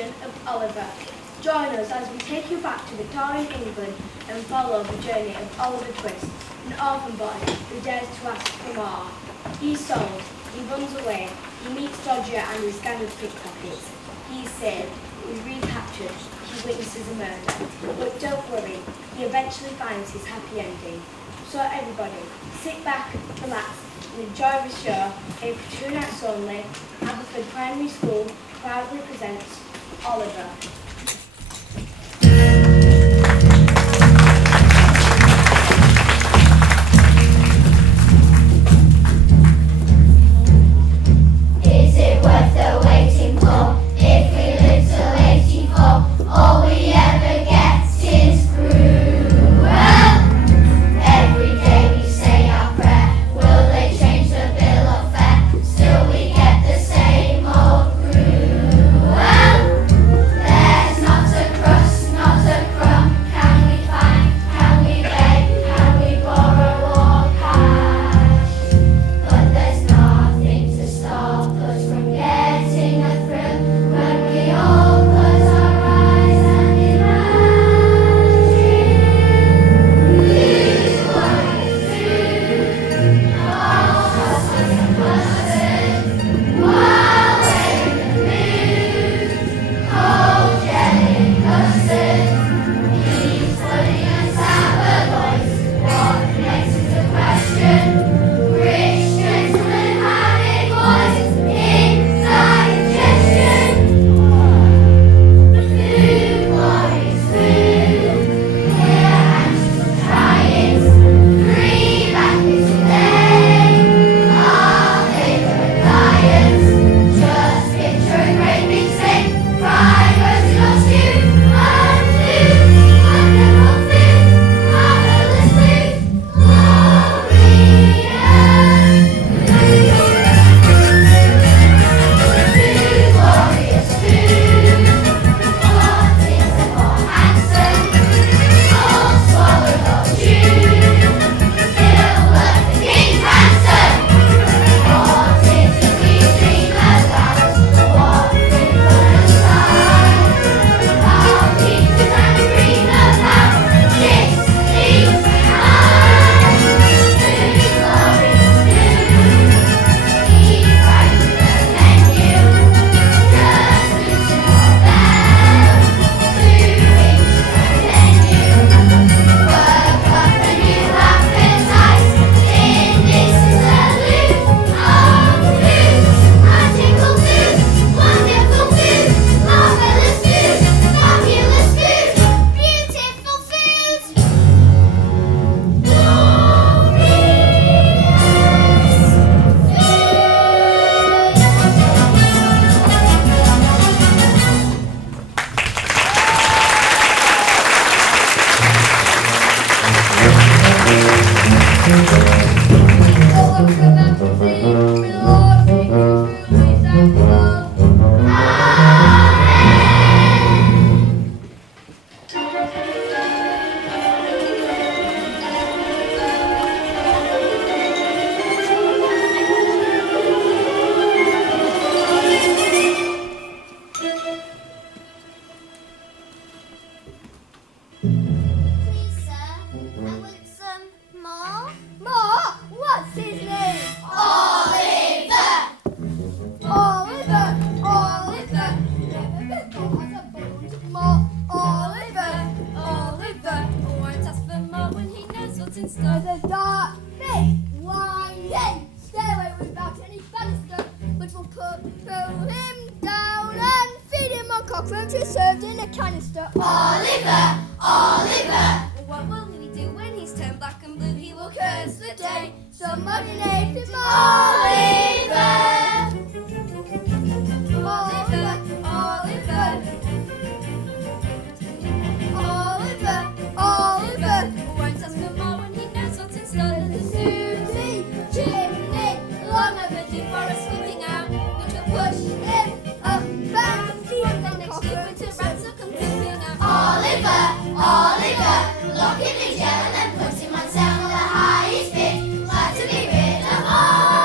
adaptation of Oliver. Join us as we take you back to Victorian England and follow the journey of Oliver Twist, an orphan boy who dares to ask for more. He's sold, he runs away, he meets Dodger and his gang of pickpockets. He's saved, he's recaptured, he witnesses a murder. But don't worry, he eventually finds his happy ending. So everybody, sit back, relax, and enjoy the show. And for 2 nights only, Aberford Primary School proudly presents Oliver. Is it worth the waiting for? If we live till 84, all we ever get is cruel. Every day we say our prayer. Will they change the bill of fare? Still we get the same old cruel. There's not a crust, not a crumb. Can we find? Can we beg? Can we borrow or cash? But there's nothing to stop us from getting a thrill when we all close our eyes and imagine these worries soon. All hustlers and busters while we're in the mood. Cold jelly and custard. He's putting us out of voice. What next is the question? Rich gentlemen having voice indigestion. Food worries food. We're anxious to try it. 3 backers today. Our favorite diet. Just picture a great big steak, fried, roasted or stewed. Food, wonderful food, marvelous food, glorious food, glorious food. What is the more handsome? All swallowed or chewed, still worth the king's ransom. What is it we dream about? What food put aside? Our peaches and cream about 69. Food, glorious food. Eat right to the menu. Just loosen your belt. 2 inches and then you work up a new appetite. In this is a loop of food. Magical food, wonderful food, marvelous food, fabulous food, beautiful food, Please, sir, I want some more. More? What's his name? Oliver. Oliver. Oliver. Never before has a bones more. Oliver. Oliver. Won't ask for more when he knows what's in store. There's a dark, big, winding stairway without any banister, which will throw him down and feed him on cockroaches served in a canister. Oliver. Oliver. What will he do when he's turned black and blue? He will curse the day. Somebody named him Oliver. Oliver. Oliver. Oliver. Oliver. Won't ask for more when he knows what's in store. The Susie chimney, long Overdue for a sweeping out, which will push push him up back. one the next year into rats will come creeping out. Oliver, Oliver, lock him in jail and put him on cell for the highest bid. Glad to be rid of Oliver.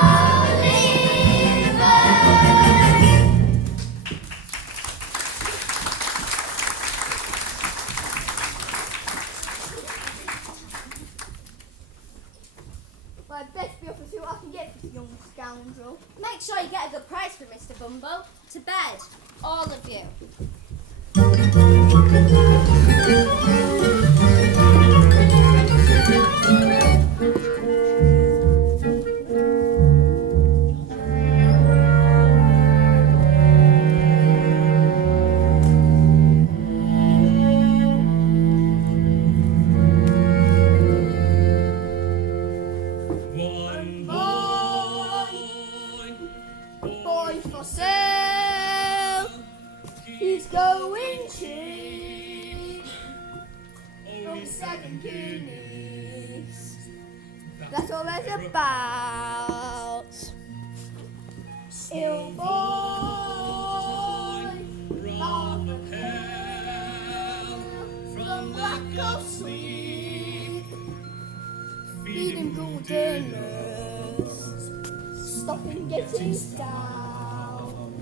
One Boy for sale. He's going cheap. Only 7 guineas. That's all there's about. Ill boy, rather pale from lack of sleep. Feed him good dinners, stop him getting stout.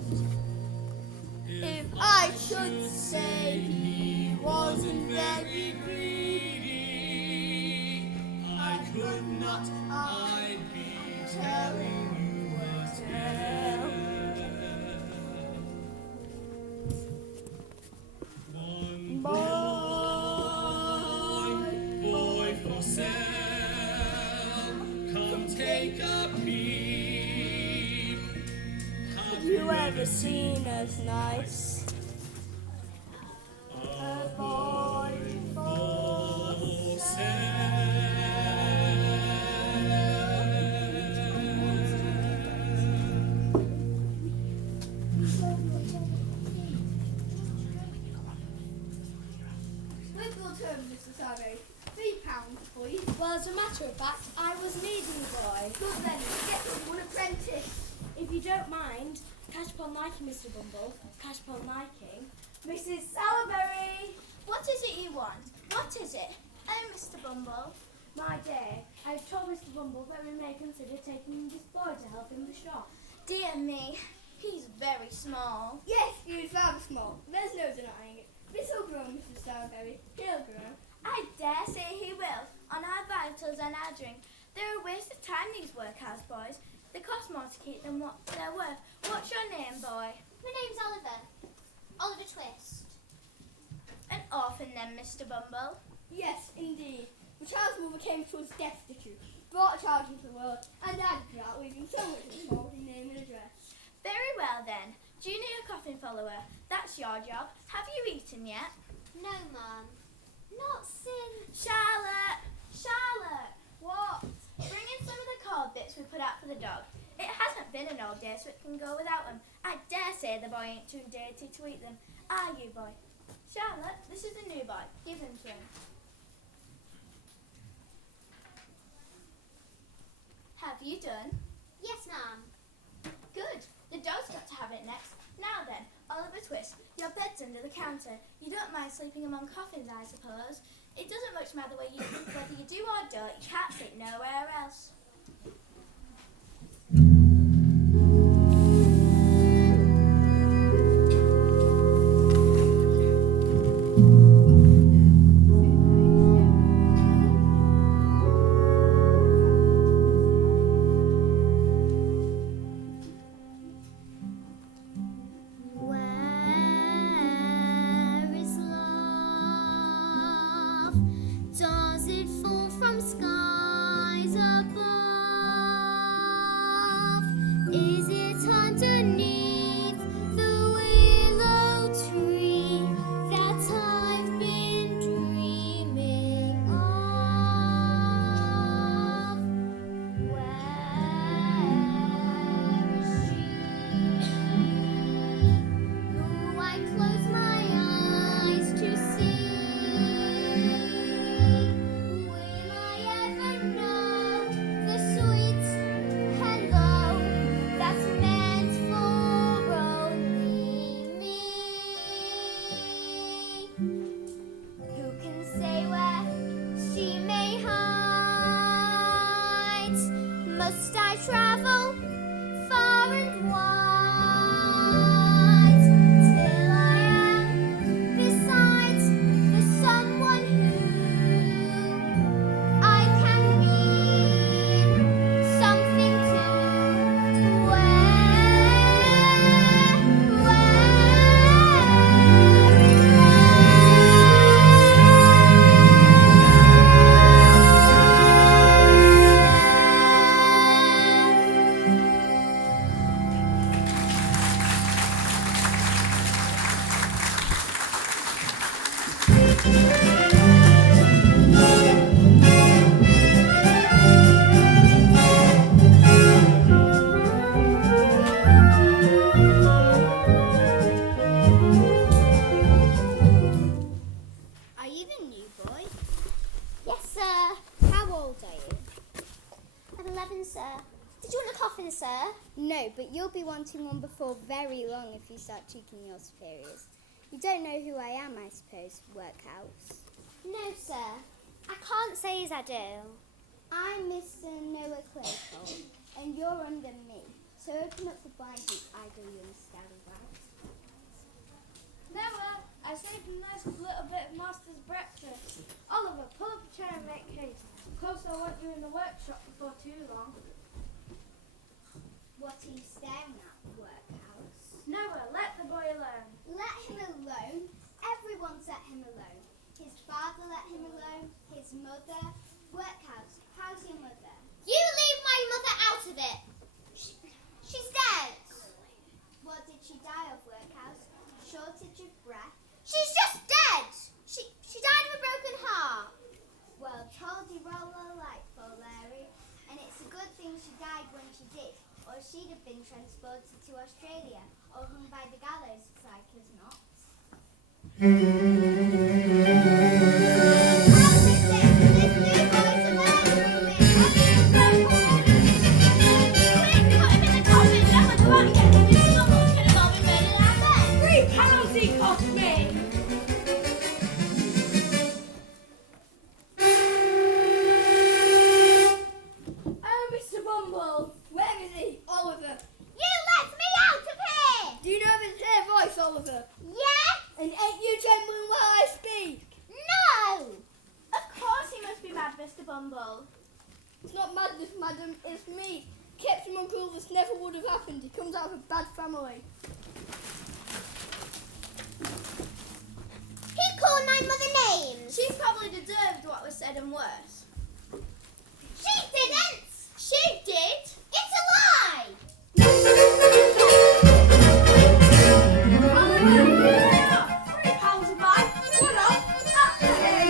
If I should say he wasn't very greedy, I could not, I'd be telling you a tale. One Boy for sale, come take a peep. have you ever seen as nice? A boy for With your term, Mr. Survey, £3, please. Well, as a matter of fact, I was needing a boy. Good then, get someone apprentice. If you don't mind, cash upon liking, Mr. Bumble. Cash upon liking. Mrs. Salaberry. What is it you want? What is it? Oh, Mr. Bumble. My dear, I've told Mr. Bumble that we may consider taking this boy to help in the shop. Dear me, he's very small. Yes, he is rather small. There's no denying it. This will grow, Mrs. Starberry. He'll grow. I dare say he will, on our vitals and our drink. They're a waste of time, these workhouse boys. They cost more to keep than what they're worth. What's your name, boy? My name's Oliver. Oliver Twist. An orphan then, Mr. Bumble. Yes, indeed. The child's mother came to us destitute, brought a child into the world, and died without leaving so much as a faulty name and address. Very well then. Junior coffin follower, that's your job. Have you eaten yet? No, Mum. Not since. Charlotte! Charlotte! What? Bring in some of the cold bits we put out for the dog. It hasn't been an all day, so it can go without them. I dare say the boy ain't too dirty to eat them. Are you, boy? Charlotte, this is the new boy. Give him to him. Have you done? Yes, Mum. Good. The dog's got to have it next. Now then, Oliver Twist, your bed's under the counter. You don't mind sleeping among coffins, I suppose. It doesn't much matter whether you do or don't. You can't sleep nowhere else. Where is love? Does it fall from skies above? Are you the new boy? Yes, sir. How old are you? I'm 11, sir. Did you want a coffin, sir? No, but you'll be wanting one before very long if you start cheeking your superiors. You don't know who I am, I suppose, workhouse. No, sir. I can't say as I do. I'm Mr. Noah Claypole, and you're under me. So open up the blanket, I go you and scallywag. Noah, I saved a nice little bit of Master's breakfast. Oliver, pull up a chair and make haste. Close, I want you in the workshop before too long. What are you staring at, workhouse? Noah, let the boy alone. Let him alone? Everyone's let him alone. His father let him alone, his mother. Workhouse, how's your mother? You leave my mother out of it. She's dead. What did she die of, workhouse? Shortage of breath? She's just dead. She died of a broken heart. Well, told you roll her light for Larry, and it's a good thing she died when she did, or she'd have been transported to Australia, or hung by the gallows, like as not. £3 he cost me! Oh, Mr. Bumble! Where is he? Oliver. You let me out of here. Do you know his hair voice, Oliver? Yes. And ain't you trembling while I speak? No. Of course he must be mad, Mr. Bumble. It's not madness, madam, it's me. Captain Uncle, this never would have happened. He comes out of a bad family. He called my mother names. She probably deserved what was said and worse. She didn't. She did! It's a lie. £3 a buy. What up? After him!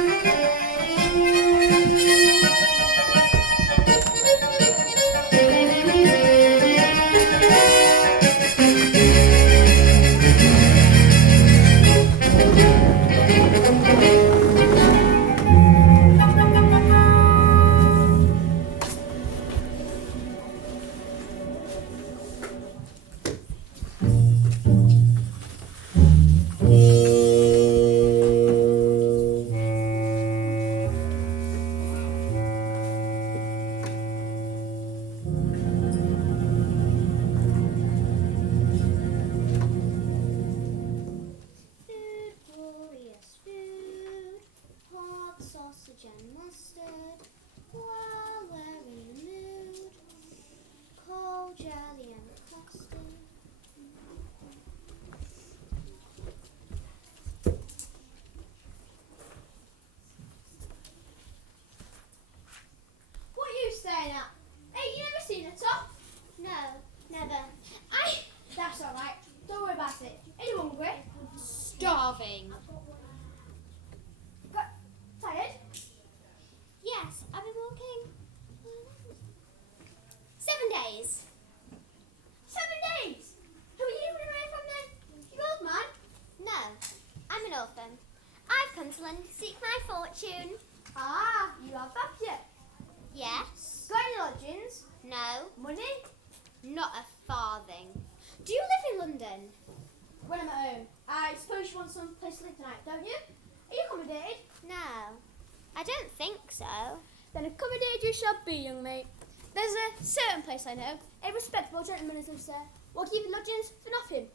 Food, glorious food. Hot sausage and mustard. While we're in the mood. Cold jelly and custard. What are you staring at? Hey, you never seen a top? No, never. That's alright. Don't worry about it. Are you hungry? Starving. Tired? Yes, I've been walking 7 days. 7 days? Who are you running away from then? You old man? No, I'm an orphan. I've come to London to seek my fortune. Ah, you have that yet? Yes. Got any lodgings? No, Money? not a farthing. Do you live in London? When I'm at home. I suppose you want some place to live tonight, don't you? Are you accommodated? No, I don't think so. Then accommodated you shall be, young mate. There's a certain place I know. A respectable gentleman is lives there. Will give you lodgings for nothing.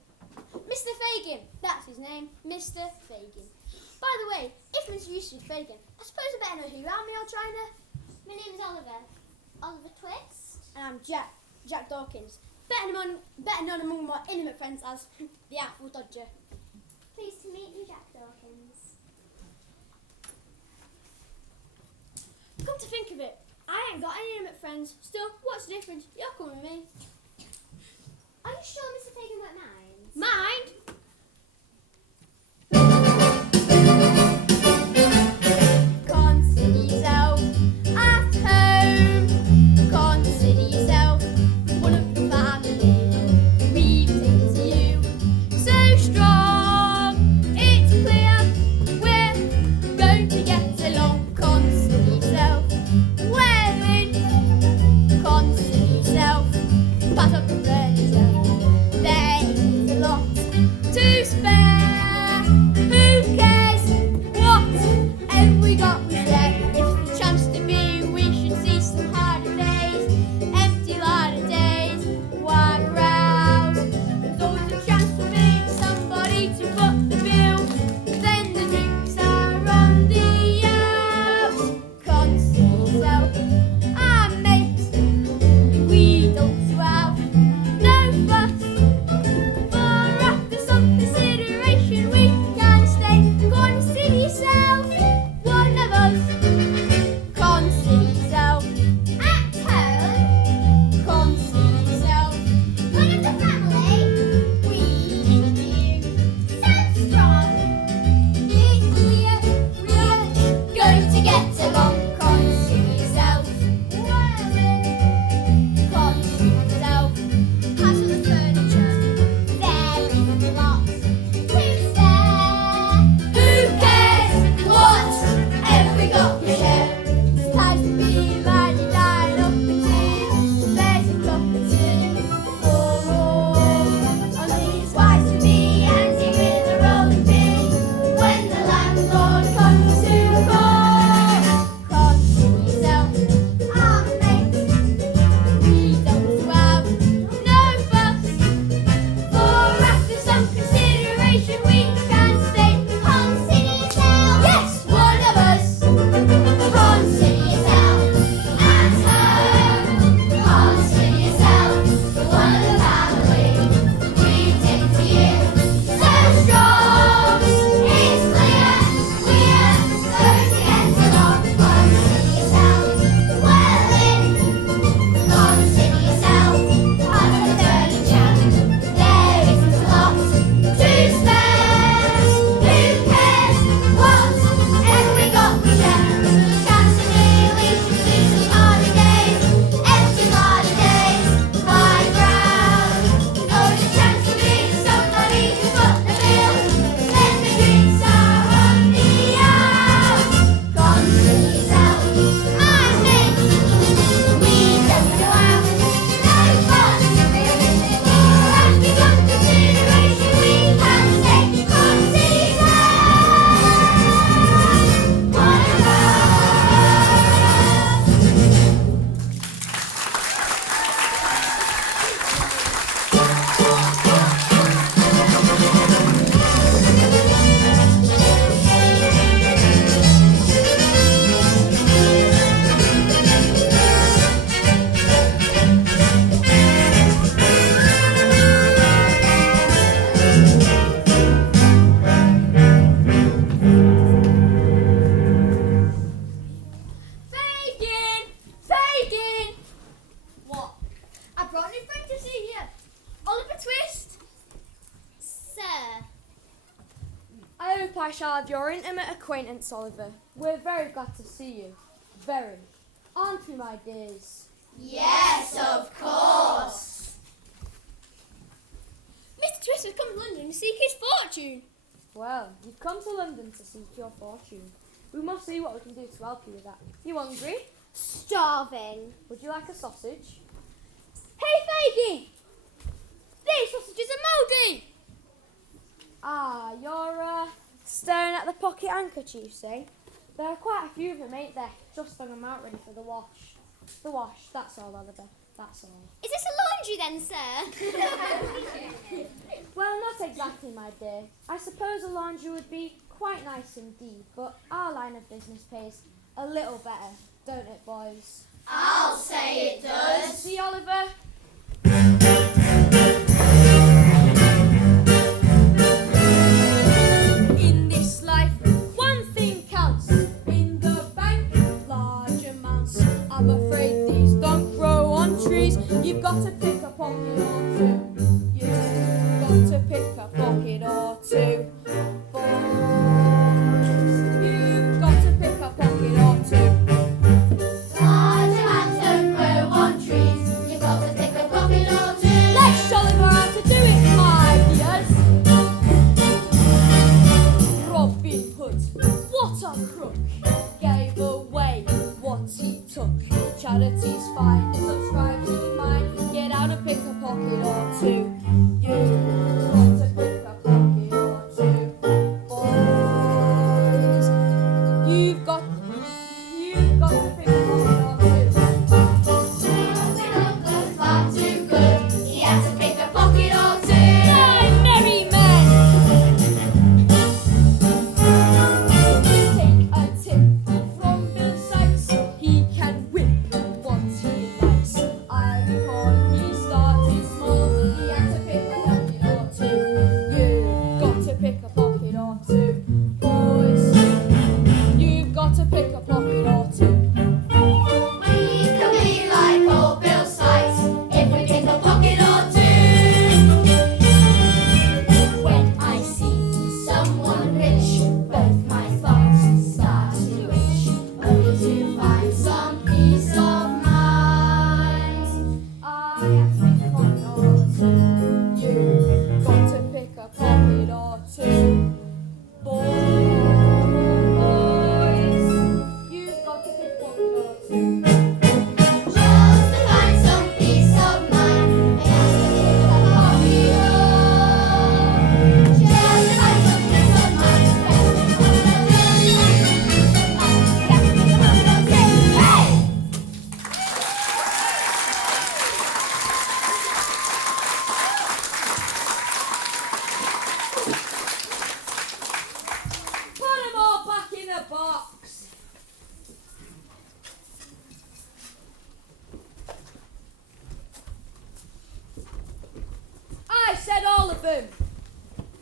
Mr. Fagin, that's his name. Mr. Fagin. By the way, if Mr. used to be Fagin, I suppose I better know who you are, me old China. My name is Oliver. Oliver Twist. And I'm Jack Dawkins. Better known among my intimate friends as the Apple Dodger. Pleased to meet you, Jack Dawkins. Come to think of it, I ain't got any intimate friends. Still, what's the difference? You're coming with me. Are you sure Mr. Fagin won't mind? Mind? hope I shall have your intimate acquaintance, Oliver. We're very glad to see you. Very. Aren't we, my dears? Yes, of course. Mr. Twist has come to London to seek his fortune. Well, you've come to London to seek your fortune. We must see what we can do to help you with that. You hungry? Starving. Would you like a sausage? Hey, Fagin! These sausages are mouldy! Ah, you're staring at the pocket handkerchiefs, eh? There are quite a few of them, ain't there? Just hung them out ready for the wash. The wash, that's all, Oliver. That's all. Is this a laundry then, sir? Well, not exactly, my dear. I suppose a laundry would be quite nice indeed, but our line of business pays a little better, don't it, boys? I'll say it does. See, Oliver? In this life, one thing counts. In the bank, large amounts. I'm afraid these don't grow on trees. You've got to pick a pocket or two. You've got to pick a pocket or two. Boys, you've got to pick a pocket or two. Large amounts don't grow on trees. You've got to pick a pocket or two. Let's show them how to do it, my dears. Robin Hood, what a crook, gave away what he took. Charity's fine, subscribe to mine. Get out and pick a pocket or two. You've got to pick a pocket or two. Boys, you've got to pick a pocket or two. Little good, far too good. He had to pick a pocket or two. My merry men! Take a tip from Bill Sykes. He can whip what he likes. I recall he started small. He had to pick a pocket or two. You've got to pick a pocket or two. Boys, you've got to pick a pocket or two. We can be like old Bill Sykes if we pick a pocket or two. When I see someone rich, both my thoughts start to itch, only to find some peace of mind. I have to pick a pocket or two. You've got to pick a pocket or two. Boys, you've got to pick a pocket or two. Just to find some peace of mind, I have to pick a pocket or. Just to find some peace of mind, I have to pick a pocket or. Hey! Put them all back in the box. I said all of them.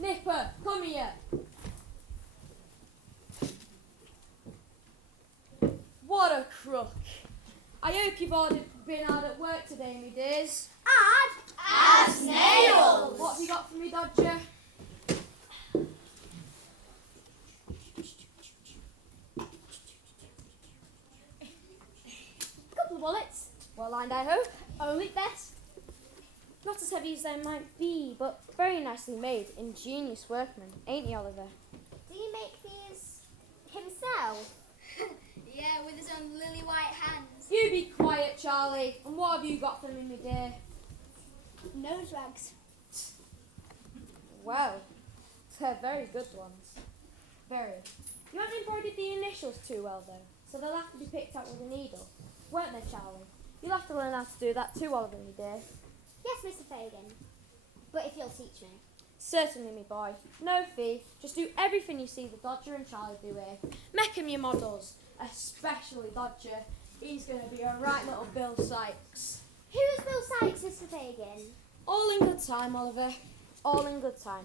Nipper, come here. What a crook. I hope you've all been hard at work today, me dears. As snails! What have you got for me, Dodger? Couple of bullets. Well lined, I hope. Only best. Not as heavy as they might be, but very nicely made. Ingenious workman, ain't he, Oliver? Do you make these himself? Yeah, with his own lily white hands. You be quiet, Charlie. And what have you got for me, my dear? Nose rags. Well, they're very good ones. Very. You haven't embroidered the initials too well, though, so they'll have to be picked out with a needle. Weren't they, Charlie? You'll have to learn how to do that too, Oliver, my dear. Yes, Mr. Fagin. But if you'll teach me. Certainly, me boy. No fee. Just do everything you see the Dodger and Charlie do here. Make 'em your models. Especially Dodger. He's going to be a right little Bill Sykes. Who is Bill Sykes, Mr. Fagin? All in good time, Oliver. All in good time.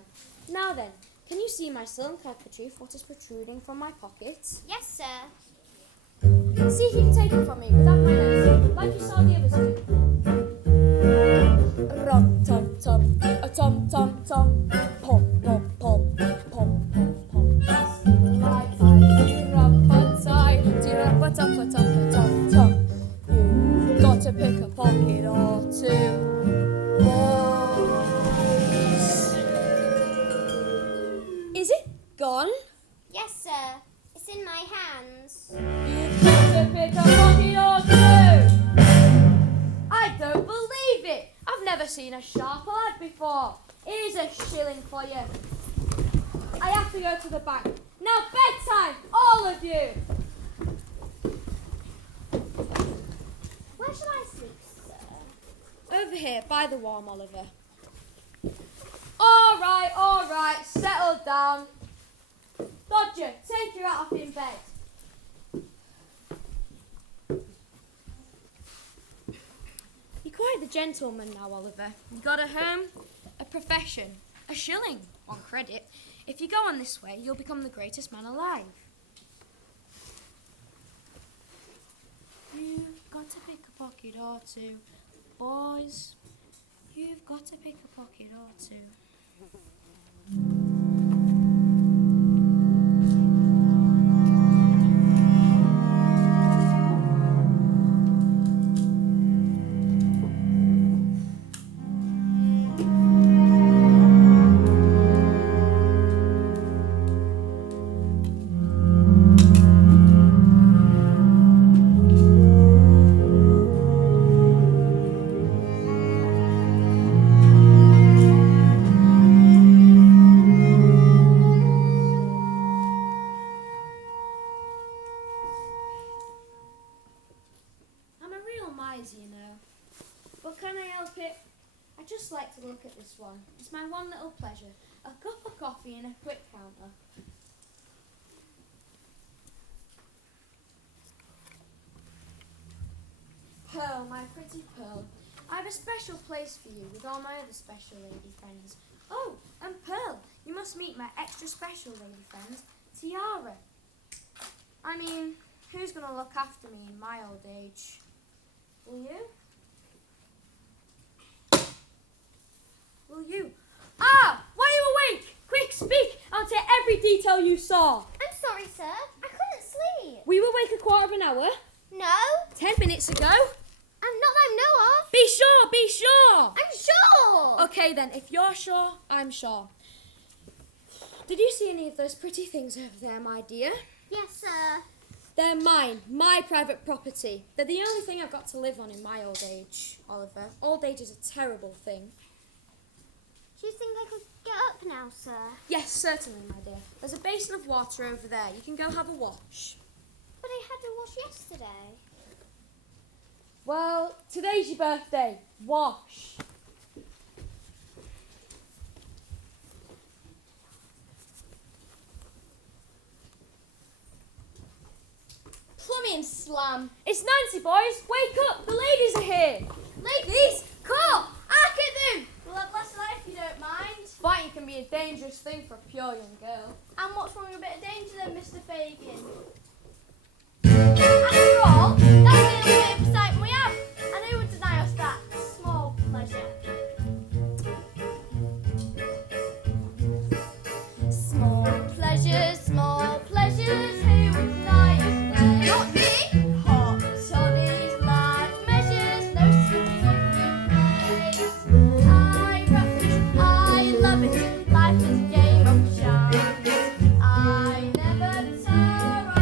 Now then, can you see my silk handkerchief, what is protruding from my pocket? Yes, sir. See if you can take it from me without my nose, like you saw the others do. Rum tum tum, a tum tum tum, pom pom pom, pom pom pom. Yes, sir. It's in my hands. You've got to pick a pocket or two. I don't believe it. I've never seen a sharp lad before. Here's a shilling for you. I have to go to the bank. Now bedtime, all of you. Where shall I sleep, sir? Over here, by the warm, Oliver. All right, settle down. Dodger, take your hat off in bed. You're quite the gentleman now, Oliver. You've got a home, a profession, a shilling on credit. If you go on this way, you'll become the greatest man alive. You've got to pick a pocket or two. Boys, you've got to pick a pocket or two. You know. But can I help it? I just like to look at this one. It's my one little pleasure. A cup of coffee and a quick counter. Pearl, my pretty Pearl. I have a special place for you with all my other special lady friends. Oh, and Pearl, you must meet my extra special lady friends, Tiara. I mean, who's going to look after me in my old age? Will you? Will you? Ah! Why are you awake? Quick, speak! I'll tell every detail you saw. I'm sorry, sir. I couldn't sleep. Were you awake a quarter of an hour? No. 10 minutes ago? I'm not that I know of. Be sure, be sure! I'm sure. Okay then, if you're sure, I'm sure. Did you see any of those pretty things over there, my dear? Yes, sir. They're mine, my private property. They're the only thing I've got to live on in my old age, Oliver. Old age is a terrible thing. Do you think I could get up now, sir? Yes, certainly, my dear. There's a basin of water over there. You can go have a wash. But I had to wash yesterday. Well, today's your birthday. Wash. Plumbing slam. It's Nancy, boys. Wake up. The ladies are here. Ladies, come. Ack at them. We'll have less life if you don't mind. Fighting can be a dangerous thing for a pure young girl. And what's wrong with a bit of danger then, Mr. Fagin? After all, that's the only bit of excitement we have. And who would deny us that small pleasure? Small pleasures, who would deny us them? Not me! Hot toddies, large measures, no skipping a few plays. I rough it, I love it, life is a game of chance. I never tire, I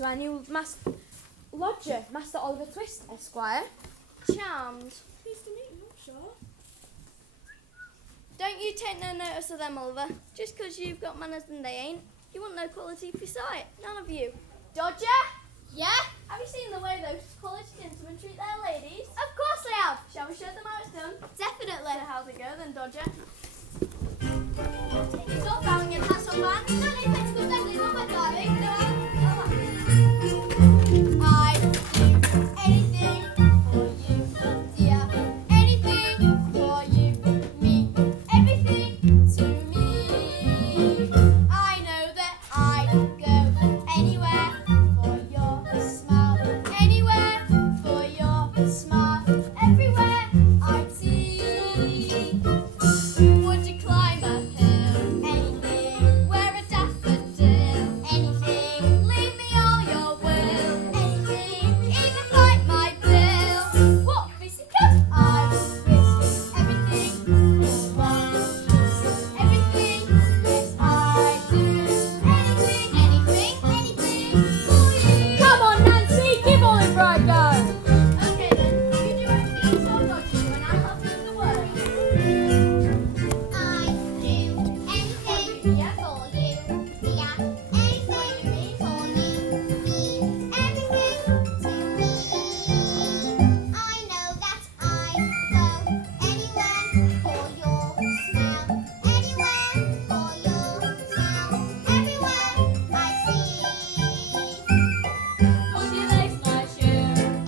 to our new lodger, Master Oliver Twist, Esquire. Charmed. Pleased to meet you, sure. Don't you take no notice of them, Oliver. Just 'cause you've got manners and they ain't, you want no quality for sight. None of you. Dodger? Yeah? Have you seen the way those college gentlemen treat their ladies? Of course I have. Shall we show them how it's done? Definitely. So how's it go then, Dodger? It's all bowing and hats on man. Don't need pentacles, don't leave on my darling. I'd do anything for you, dear. Anything for you, me. Everything to me. I know that I'd go anywhere for your smile. Anywhere for your smile. Everywhere I'd see. Would you climb a hill? Anything. Wear a daffodil. Anything. Leave me all your will. Anything. Even bite my bill. What pussycat? I would risk everything for one kiss. Everything. Yes, I do. Anything, anything for you. Come on, Nancy, give Oliver a go. Okay then, you do everything so Dodger and I'll help you with the work. I do anything Yeah. for you, dear. Anything for me, everything to me. I know that I go anywhere for your smile. Anywhere for your smile. Everywhere I see. Would you lace my shoe?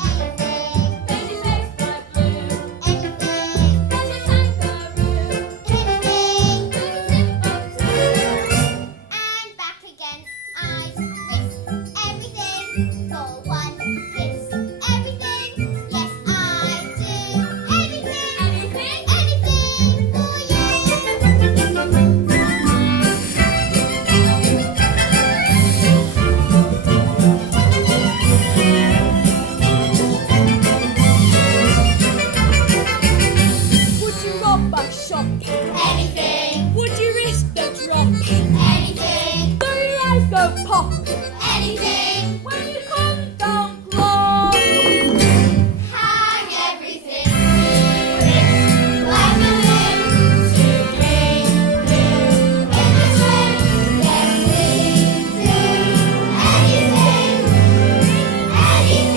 Anything, Would you lace my blue? anything, Catch a kangaroo? anything. Zip And back again, I risk everything for one kiss. Everything, yes I do. Anything, anything for you. Would you rob a shop? Anything, Would you risk the drop? anything, Do your eyes go pop anything. when you come down close? Hang everything. Risk like a limb to bring you in the swim. Yes, we do anything, anything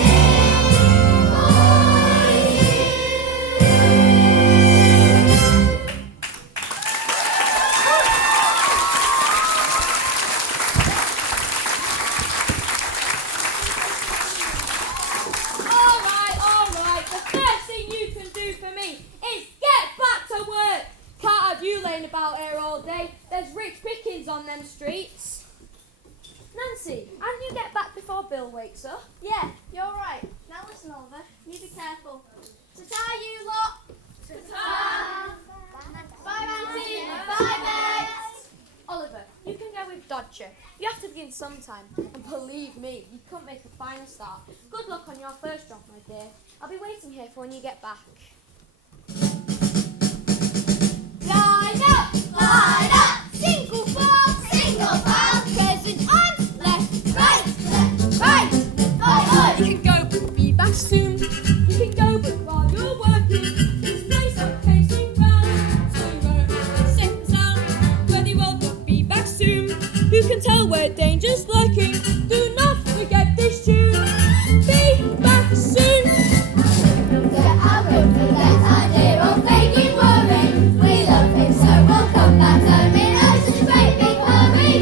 Alright, the first thing you can do for me is get back to work. Can't have you laying about here all day. There's rich pickings on them streets. Nancy, and you get back before Bill wakes up? Yeah, you're right. Now listen, Oliver. You be careful. Ta-ta, you lot. Ta-ta. Bye, Nancy. Bye, Bex. Oliver, you can go with Dodger. You have to begin sometime, and believe me, you couldn't make a final start. Good luck on your first job, my dear. I'll be waiting here for when you get back. Line up, single file, present on, left, right, oi, oi. You can go, but be back soon. You can go, but while you're working, this place I'm pacing round. So you go, safe and sound, bloody well, but be back soon. Who can tell where danger's lurking? Do not forget this tune. Be back soon. Get our room, forget our dear old fagin worry. We love him, so we'll come back home in such a great big hurry.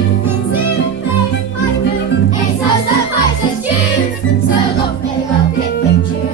Simply my food, it's us that fights us Jews. So love me, well, pip, pip, cheer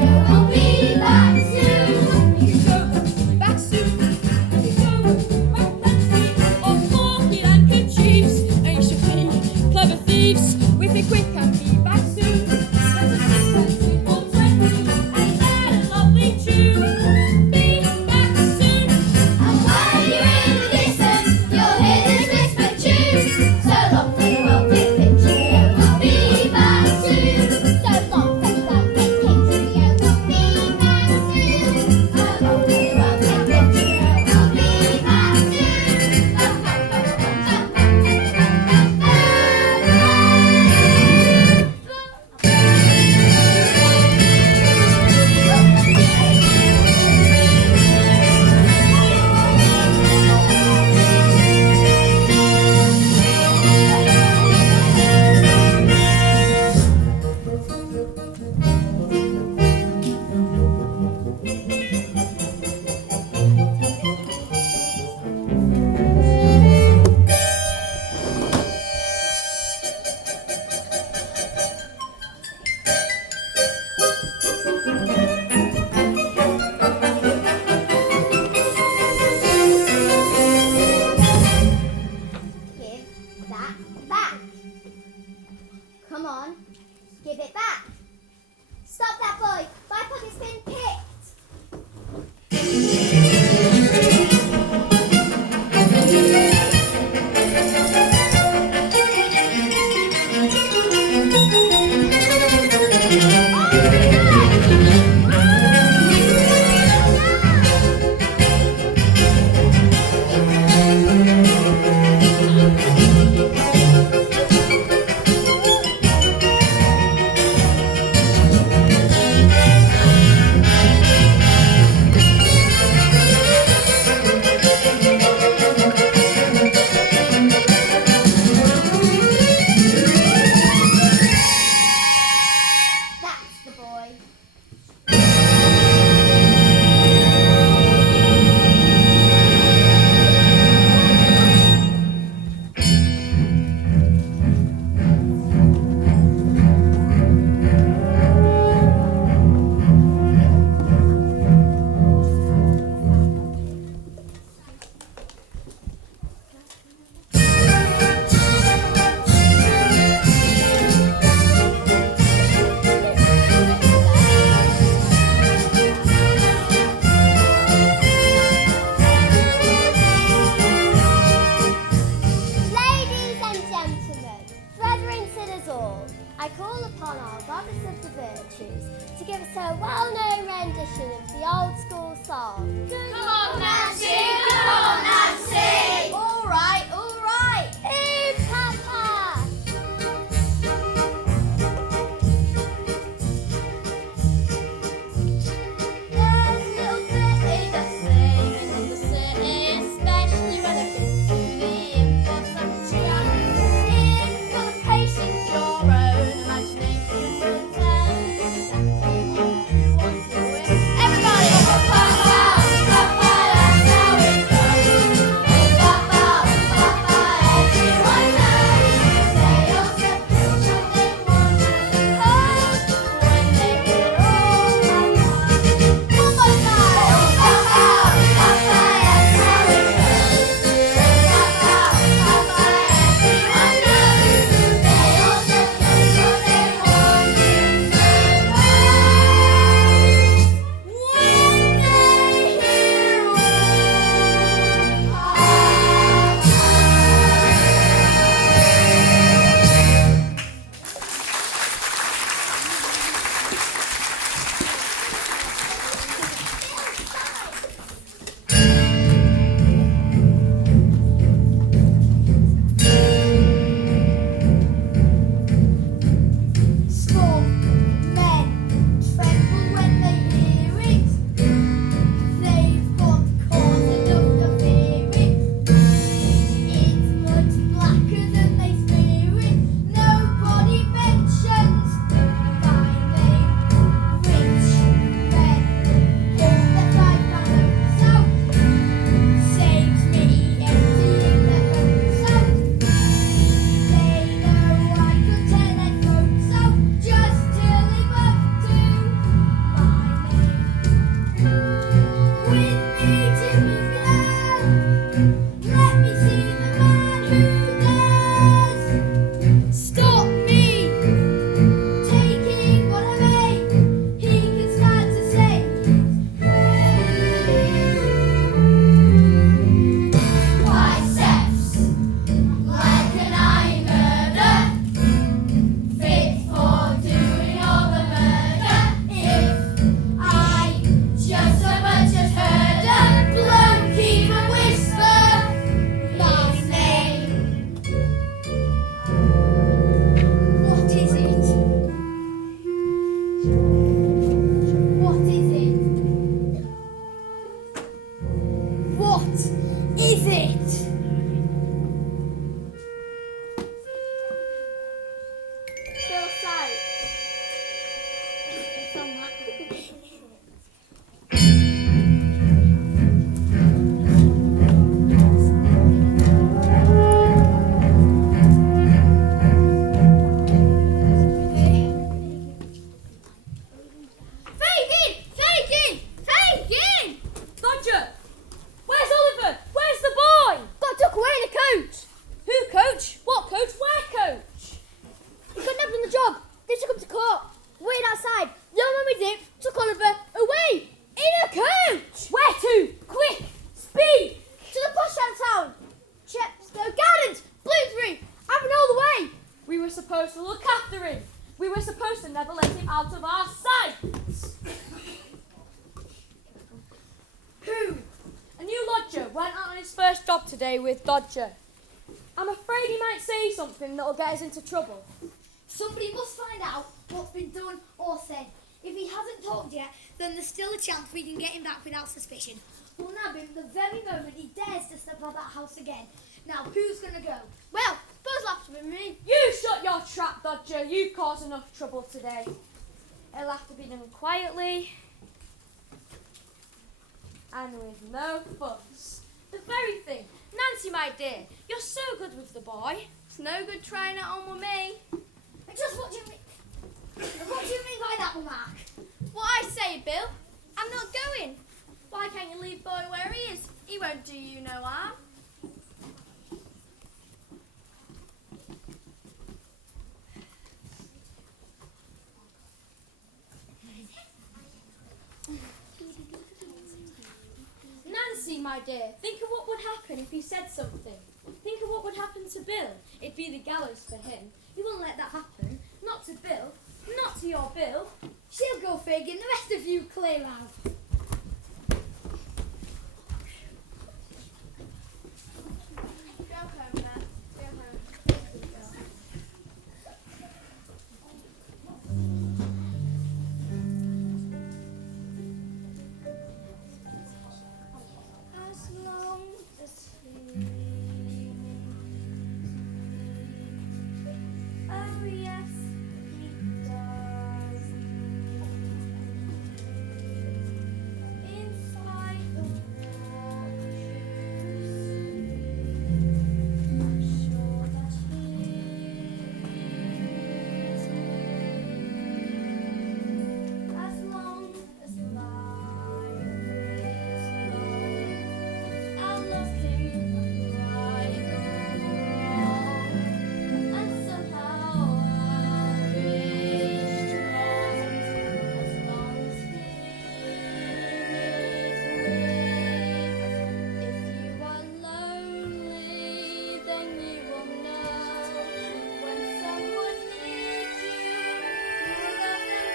give us a well-known rendition of the old school song. Come on, Nancy! Come on, Nancy! All right, all right. Ooh, Papa! There's a little bit of singing in the city, especially when I've been tuning for some track. If you've got the patience, your own imagination will tell you exactly what you want to win. Everybody, Papa, Papa, that's how it goes. Oh, Papa, Papa, everyone knows. They all said what they want to suppose when they hear all Papa. One more time. Oh, Papa, Papa, that's how it goes. Oh, Papa, Papa, everyone knows. They all said what they want to Small men tremble when they hear it. They've got cause enough to fear it. It's much blacker than they fear it. Nobody mentions my name. Rich men hold their £5 notes out. Saves me emptying their phones out. They know I could tear their throats out just to live up to my name. With me to be glad, let me see the man who dares stop me taking what I made. He can start to say biceps like an eye murder, fit for doing all the murder. If I just so much as heard a bloke even whisper my name. What is it? What is it? What is it? Bill Sight. Fagin! Fagin! Fagin! Dodger! Where's Oliver? Where's the boy? Got took away in a coach. Who, coach? What coach? Where, coach? He got nabbed on the job. They took him to court. Waited outside. The old man with him took Oliver away in a coach. Where to? Quick! Speed! To the posh out of town. Chepstow Gardens. Bloomsbury. Having all the way. We were supposed to look after him. We were supposed to never let him out of our sight. Who? A new lodger went out on his first job today with Dodger. I'm afraid he might say something that'll get us into trouble. Somebody must find out what's been done or said. If he hasn't talked yet, then there's still a chance we can get him back without suspicion. We'll nab him the very moment he dares to step out that house again. Now, who's going to go? Well, suppose it'll have to be me. You shut your trap, Dodger. You've caused enough trouble today. It'll have to be done quietly and with no fuss. The very thing. Nancy, my dear, you're so good with the boy. It's no good trying it on with me. Just what do you mean? What do you mean by that, Mark? What I say, Bill? I'm not going. Why can't you leave boy where he is? He won't do you no harm. Nancy, my dear, think of what would happen if he said something. Think of what would happen to Bill. It'd be the gallows for him. You wouldn't let that happen. Not to Bill. Not to your Bill. She'll go fig and the rest of you clear out. Go home, Beth. Go home. As long as oh yes, he does. Inside the walk I'm sure that he's as long as life is long. I'll love him right or wrong, and somehow I'll be strong as long as he is with. If you are lonely, then you will know when someone needs you, you will love them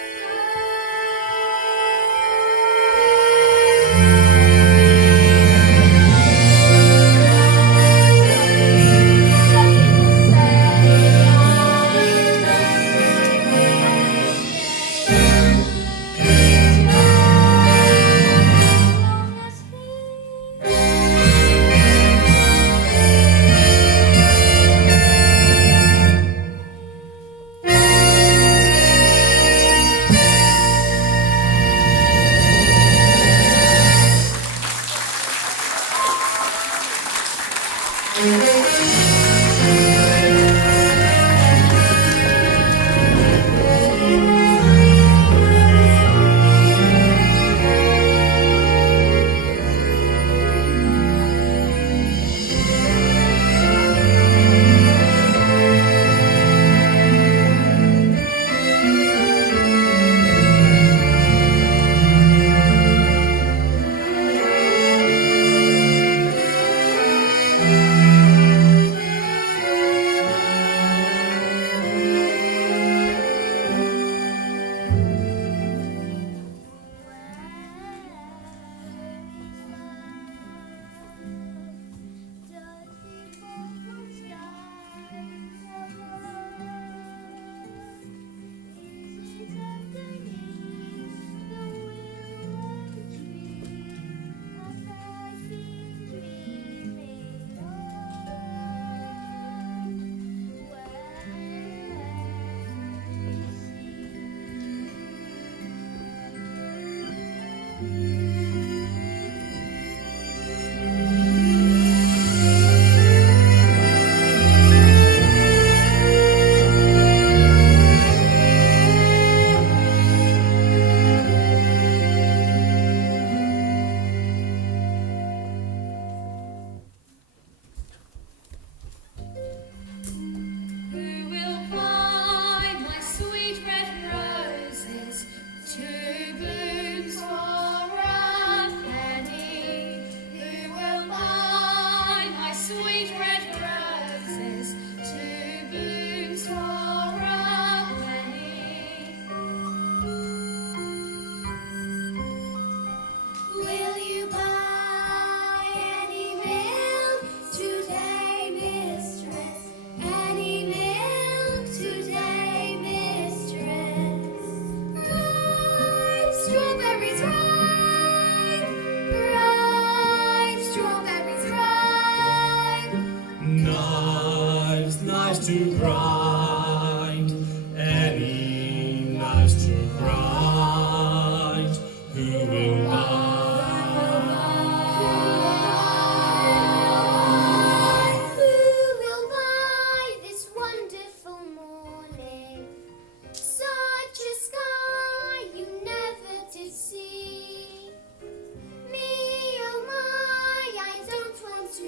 Who will buy my sweet red roses, 2 blooms for a penny? Who will buy my sweet red roses, 2 blooms for a penny? Will you buy any milk today, mistress? Any milk today, mistress? Ripe strawberries, ripe strawberries, ripe. Knives to grind, any knives to grind. Who will buy? Who will buy this wonderful morning? Such a sky you never did see. Me, oh my, I don't want to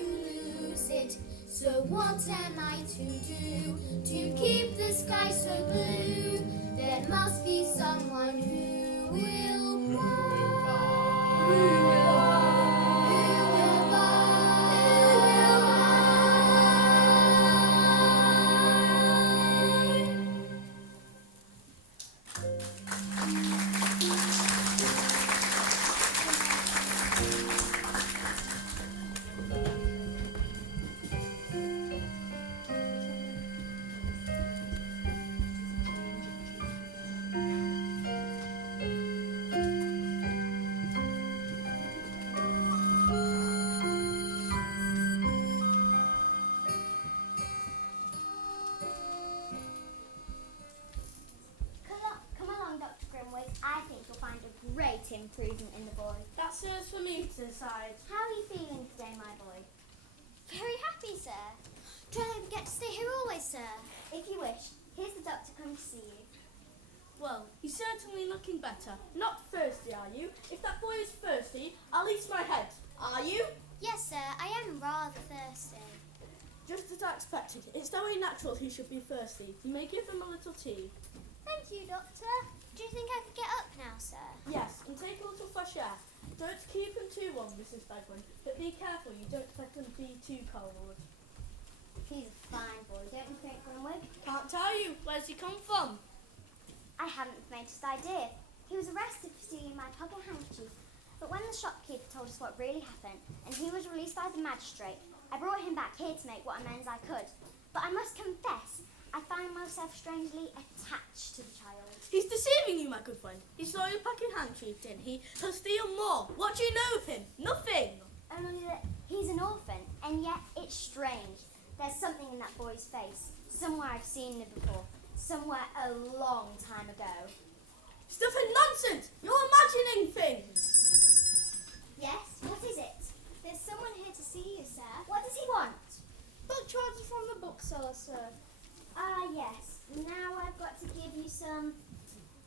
lose it. So what am I to do to keep the sky so blue? There must be someone who will buy. Who will buy? Who will buy? think you'll find a great improvement in the boy. That's yours for me to decide. How are you feeling today, my boy? Very happy, sir. Don't I get to stay here always, sir? If you wish, here's the doctor come to see you. Well, he's certainly looking better. Not thirsty, are you? If that boy is thirsty, I'll eat my head. Are you? Yes, sir. I am rather thirsty. Just as I expected. It's very natural he should be thirsty. You may give him a little tea. Thank you, doctor. Do you think I could get up now, sir? Yes, and take a little fresh air. Don't keep him too warm, Mrs. Bedwin, but be careful you don't let him be too cold. He's a fine boy, don't you think, Grimwood? Can't tell you. Where's he come from? I hadn't the faintest idea. He was arrested for stealing my pocket handkerchief, but when the shopkeeper told us what really happened, and he was released by the magistrate, I brought him back here to make what amends I could. But I must confess, I find myself strangely attached to the child. He's deceiving you, my good friend. He saw your pocket handkerchief, didn't he? He'll steal more. What do you know of him? Nothing. Only that he's an orphan, and yet it's strange. There's something in that boy's face. Somewhere I've seen it before. Somewhere a long time ago. Stuff and nonsense! You're imagining things! Yes, what is it? There's someone here to see you, sir. What does he want? Book charges from the bookseller, sir. Ah, yes. Now I've got to give you some...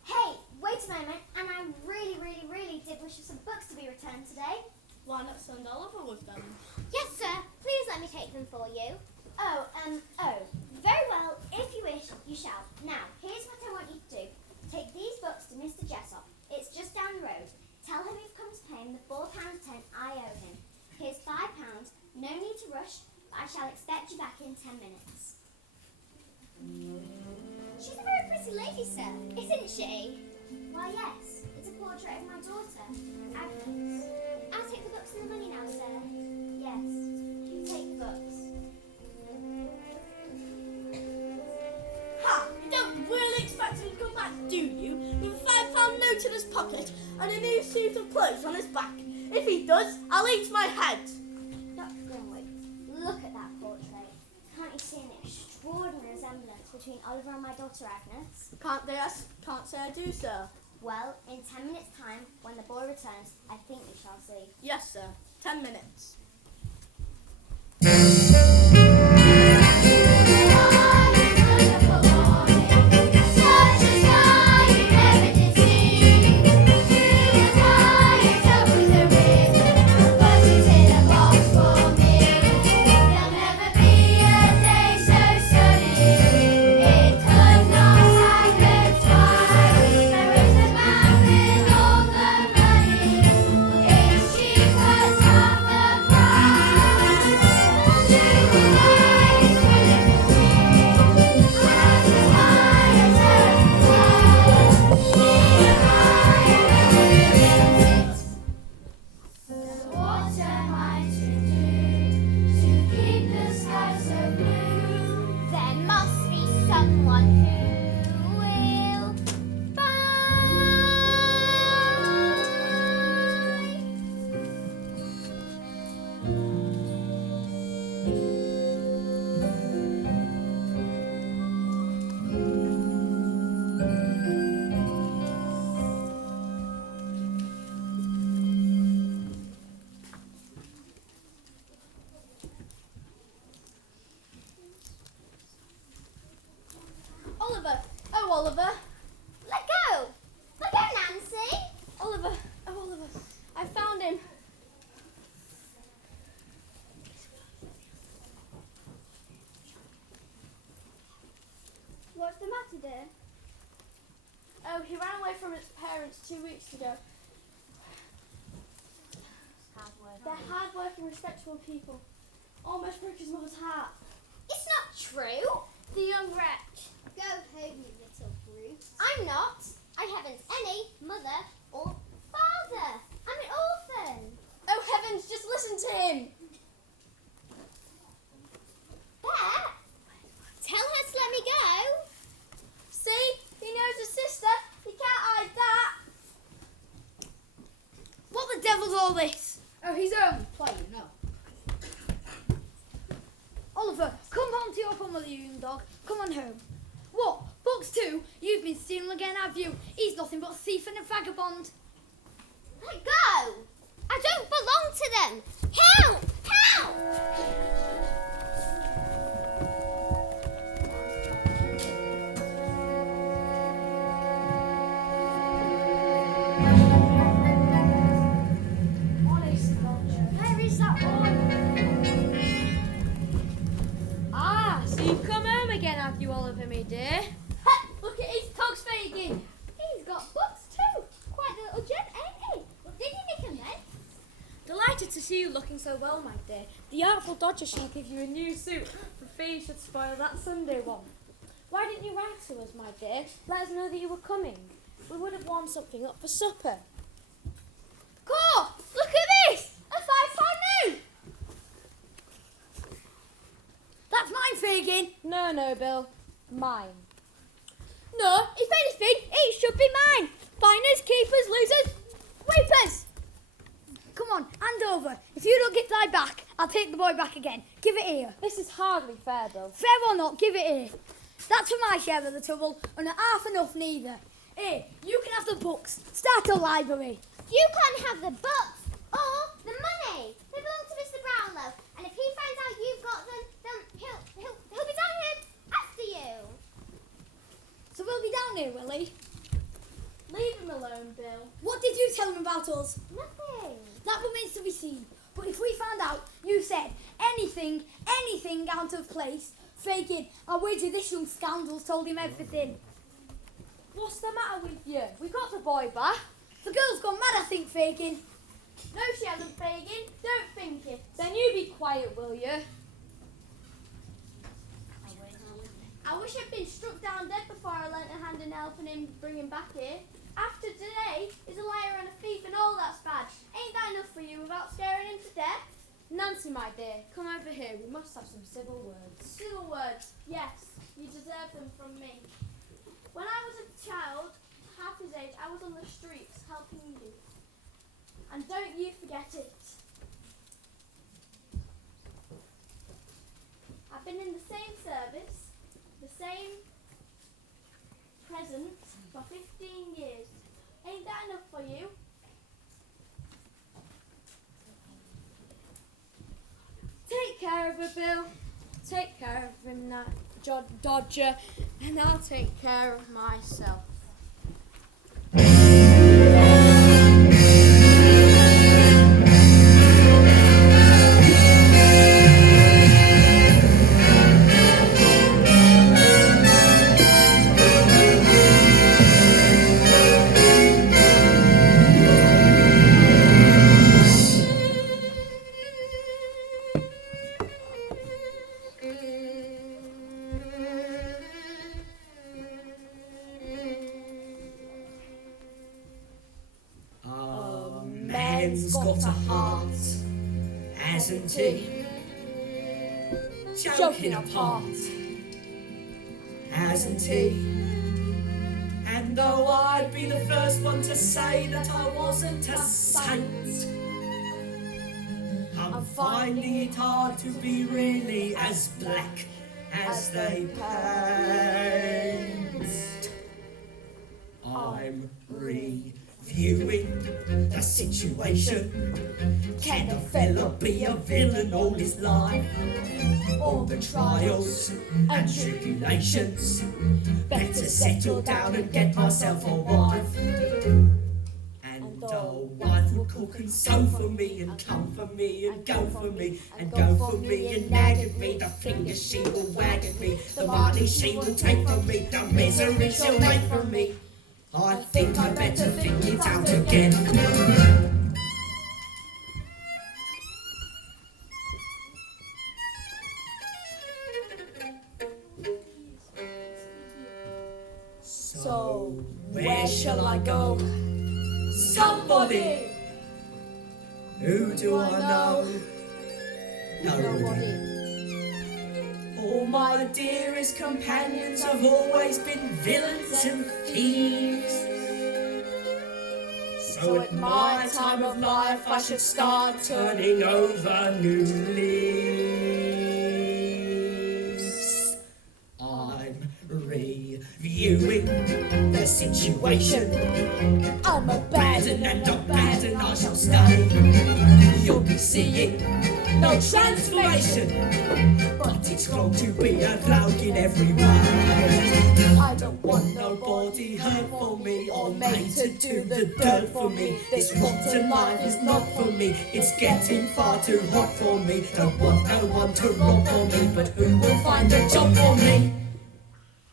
Hey, wait a moment. And I really did wish for some books to be returned today. Why not send Oliver with them? Yes, sir. Please let me take them for you. Oh. Very well. If you wish, you shall. Now, here's what I want you to do. Take these books to Mr. Jessop. It's just down the road. Tell him you've come to pay him the £4.10 I owe him. Here's £5. No need to rush, but I shall expect you back in 10 minutes. She's a very pretty lady, sir. Isn't she? Why, yes. It's a portrait of my daughter, Agnes. I'll take the books and the money now, sir. Yes, you take the books. Ha! You don't really expect him to come back, do you? With a £5 note in his pocket and a new suit of clothes on his back. If he does, I'll eat my head. Dr. Grimwood, look at that portrait. Can't you see an extraordinary resemblance between Oliver and my daughter Agnes? Can't say I do, sir. Well, in 10 minutes' time, when the boy returns, I think we shall see. Yes, sir. 10 minutes. Oliver. Let go! Let go, Nancy! Oliver. I found him. What's the matter, dear? Oh, he ran away from his parents 2 weeks ago. They're hard-working, respectable people. Almost broke his mother's heart. It's not true! The young wretch. Go home, you little brute. I'm not. I haven't any mother or father. I'm an orphan. Oh heavens, just listen to him. There. Tell her to let me go. See? He knows his sister. He can't hide that. What the devil's all this? Oh, he's only playing, no. Oliver, come home to your mother, you young dog. Come on home. What? books too? You've been stealing again, have you? He's nothing but a thief and a vagabond. Let go! I don't belong to them! Help! Help! Honest, Roger. Where is that boy? Ah, so you've come home again, have you, Oliver, me dear? Look at his togs, Fagin. He's got books too. Quite the little gent, ain't he? Well, did you nick 'em then? Delighted to see you looking so well, my dear. The Artful Dodger shall give you a new suit, for fear you should spoil that Sunday one. Why didn't you write to us, my dear? Let us know that you were coming. We would have warmed something up for supper. Cool! Look at this! A £5 note! That's mine, Fagin. No, Bill. Mine. No, if anything, it should be mine. Finers, keepers, losers, weepers. Come on, hand over. If you don't get thy back, I'll take the boy back again. Give it here. This is hardly fair, Bill. Fair or not, give it here. That's for my share of the trouble, and not half enough neither. Here, you can have the books. Start a library. You can't have the books or the money. They belong to Mr. Brownlow, and if he finds out you've got them, then he'll be down here after you. So we'll be down here, will he? Leave him alone, Bill. What did you tell him about us? Nothing. That remains to be seen. But if we found out you said anything out of place, Fagin, I'll wager this young scoundrel's told him everything. What's the matter with you? We got the boy back. The girl's gone mad, I think, Fagin. No, she hasn't, Fagin. Don't think it. Then you be quiet, will you? I wish I'd been struck down dead before I lent a hand in helping him bring him back here. After today, he's a liar and a thief and all that's bad. Ain't that enough for you without scaring him to death? Nancy, my dear, come over here. We must have some civil words. Civil words? Yes. You deserve them from me. When I was a child, half his age, I was on the streets helping you. And don't you forget it. I've been in the same service, the same present for 15 years. Ain't that enough for you? Take care of her, Bill. Take care of him, that Dodger, and I'll take care of myself. Man's got a heart, hasn't he? Joking apart, hasn't he? And though I'd be the first one to say that I wasn't a saint, I'm finding it hard to be really as black as they paint. I'm reviewing the situation. Can a fella be a villain all his life? All the trials and tribulations. Better settle down and get myself a wife. And a wife would cook and sew for me and come for me and go for me and go for me and nag at me. The fingers she will wag at me, the money she will take from me, the misery she'll make from me. I think I better think it out again. So, where shall I go? Somebody! Who do I know? Nobody. All my dearest companions have always been villains and thieves. So at my time of life I should start turning over new leaves. I'm reviewing situation. I'm a bad And not bad, and I shall stay. You'll be seeing no transformation, but it's wrong to be a clown in every way. I don't want Nobody hurt for me or made to do the dirt for me. This rotten life is not for me. It's getting far too hot for me. Don't want no one to rob for me, but who will find a job for me?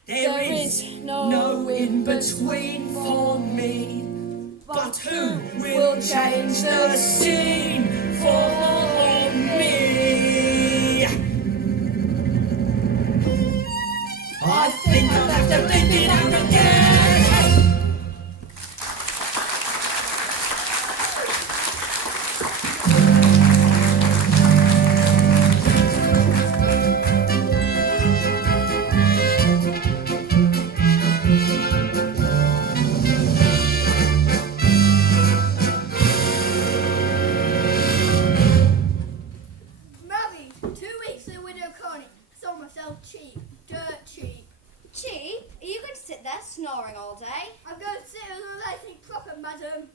There is no in between for me. But who will change the scene for me? I think I'll have to think it out again. Married, 2 weeks in Widow Connie. Sold myself cheap, dirt cheap. Cheap? Are you going to sit there snoring all day? I'm going to sit as I think proper, madam.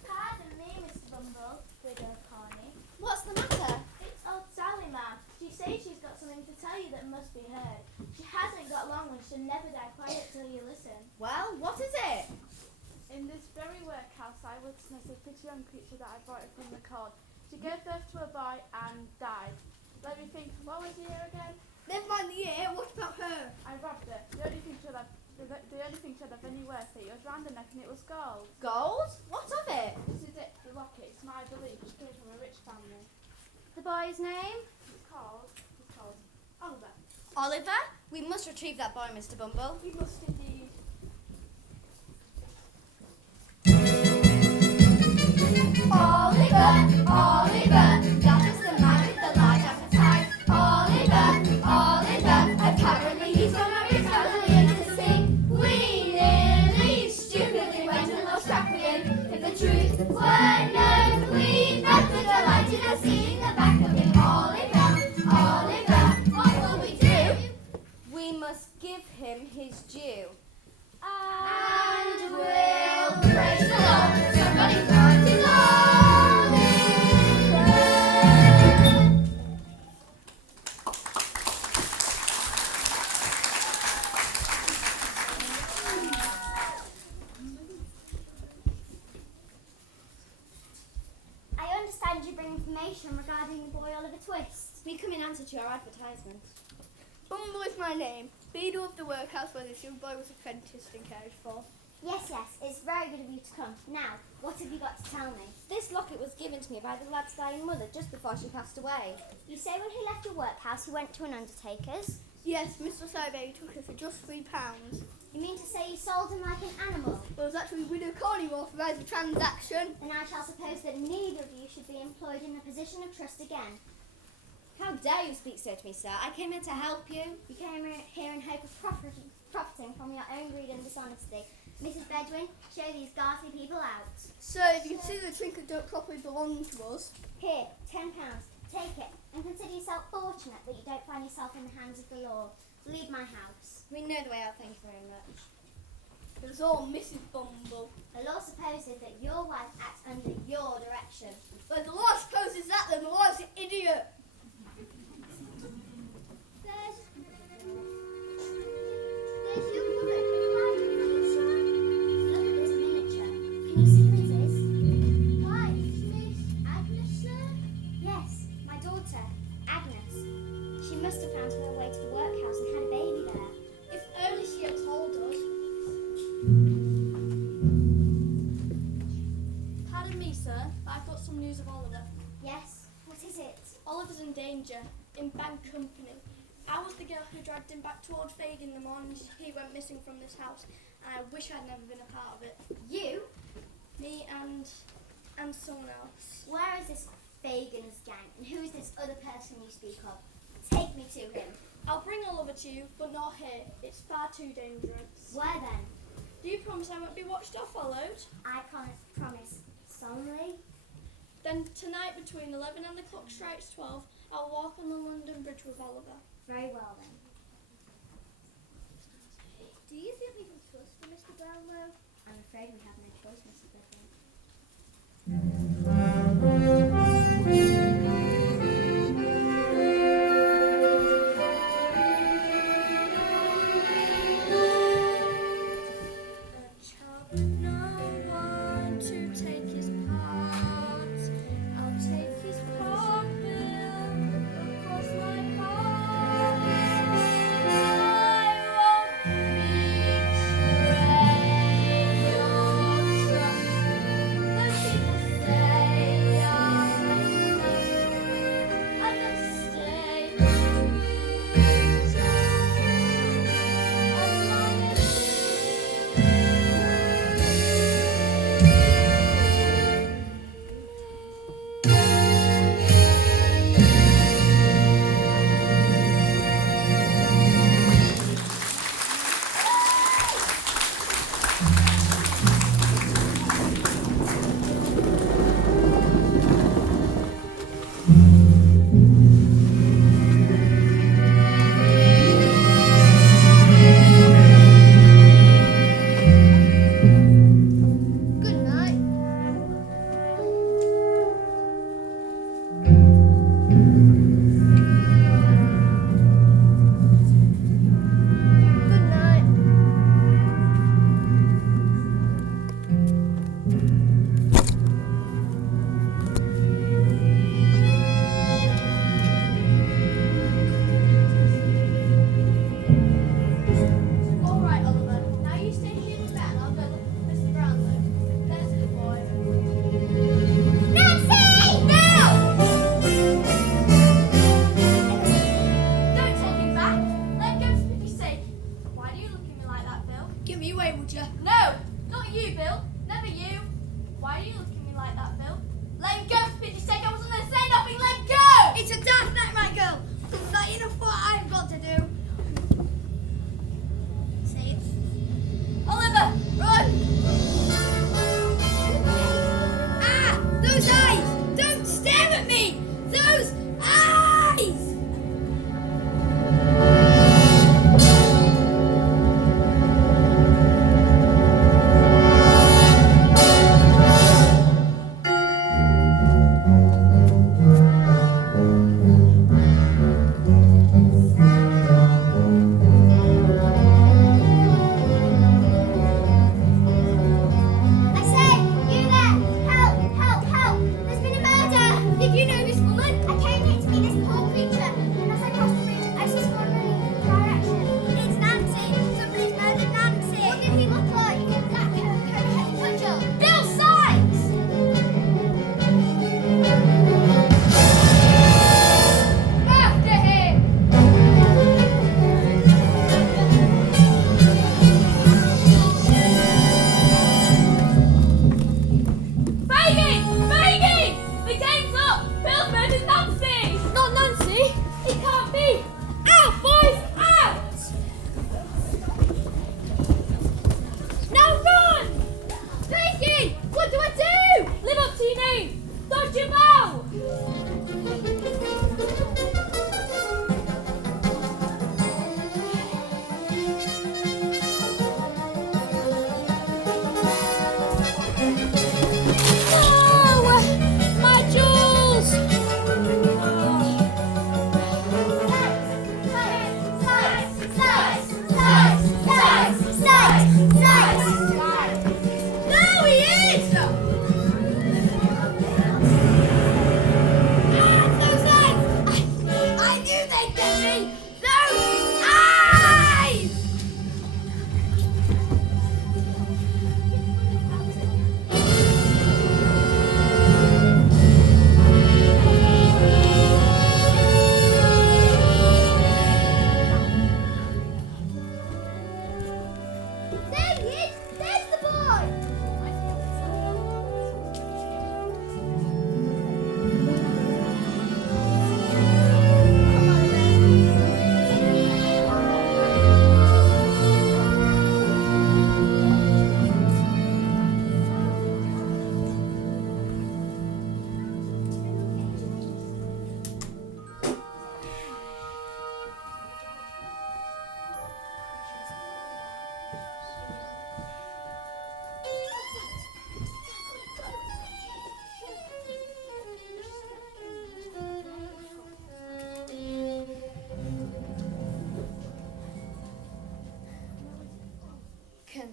Pardon me, Mr. Bumble, Widow Corney. What's the matter? It's old Sally, ma'am. She says she's got something to tell you that must be heard. She hasn't got long and she'll never die quiet till you listen. Well, what is it? In this very workhouse, I witnessed a pretty young creature that I brought from the cold. She gave birth to a boy and died. Let me think, what was the year again? Never mind the year, what about her? I robbed her. The only thing she had of any worth, it was round the neck and it was gold. Gold? What of it? This is it, the locket. It's my belief. She came from a rich family. The boy's name? It's called Oliver. Oliver? We must retrieve that boy, Mr. Bumble. We must indeed. Oliver, Oliver, that is the man with the large appetite. Oliver, Oliver, apparently he's from a rich family and to sing. We nearly stupidly went and lost track of him. If the truth were known, we'd both be delighted at seeing the back of him. Oliver, Oliver, what will we do? We must give him his due. And we'll praise the Lord. Somebody find his Oliver. I understand you bring information regarding the boy Oliver Twist. We come in answer to your advertisement. Bumble is my name. Beadle of the workhouse where this young boy was apprenticed and cared for. Yes, it's very good of you to come. Now, what have you got to tell me? This locket was given to me by the lad's dying mother just before she passed away. You say when he left your workhouse he went to an undertaker's? Yes, Mr. Soberry took it for just £3. You mean to say you sold him like an animal? Well, it was actually Widow Connie who authorised the transaction. Then I shall suppose that neither of you should be employed in a position of trust again. How dare you speak so to me, sir? I came here to help you. You came here in hope of profiting from your own greed and dishonesty. Mrs. Bedwin, show these ghastly people out. So, if you consider the trinket don't properly belong to us, Here, £10. Take it, and consider yourself fortunate that you don't find yourself in the hands of the law. Leave my house. We know the way out, thank you very much. it was all Mrs. Bumble. The law supposes that your wife acts under your direction. But if the law supposes that, then the law is an idiot. There's your woman hiding from the sun. Look at this miniature. Can you see who it is? Why, Miss Agnes, sir? Yes, my daughter, Agnes. She must have found her way to the workhouse and had a baby there. If only she had told us. Pardon me, sir, but I've got some news of Oliver. Yes, what is it? Oliver's in danger, in bad company. I was the girl who dragged him back toward Fagin the morning he went missing from this house, and I wish I'd never been a part of it. You? Me and someone else. Where is this Fagin's gang, and who is this other person you speak of? Take me to him. I'll bring Oliver to you, but not here. It's far too dangerous. Where then? Do you promise I won't be watched or followed? I promise solemnly. Then tonight between 11 and the clock strikes 12, I'll walk on the London Bridge with Oliver. Very well then. Do you think we can trust Well, I'm afraid we have no choice, Mrs. Bedford. A child with no one to take his part. I'll take his part, Bill, across my heart. I won't betray your trust. The people say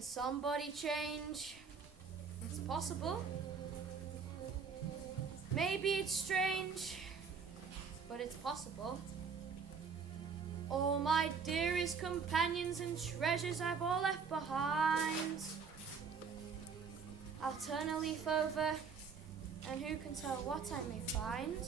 somebody change? It's possible. Maybe it's strange, but it's possible. All my dearest companions and treasures I've all left behind. I'll turn a leaf over, and who can tell what I may find?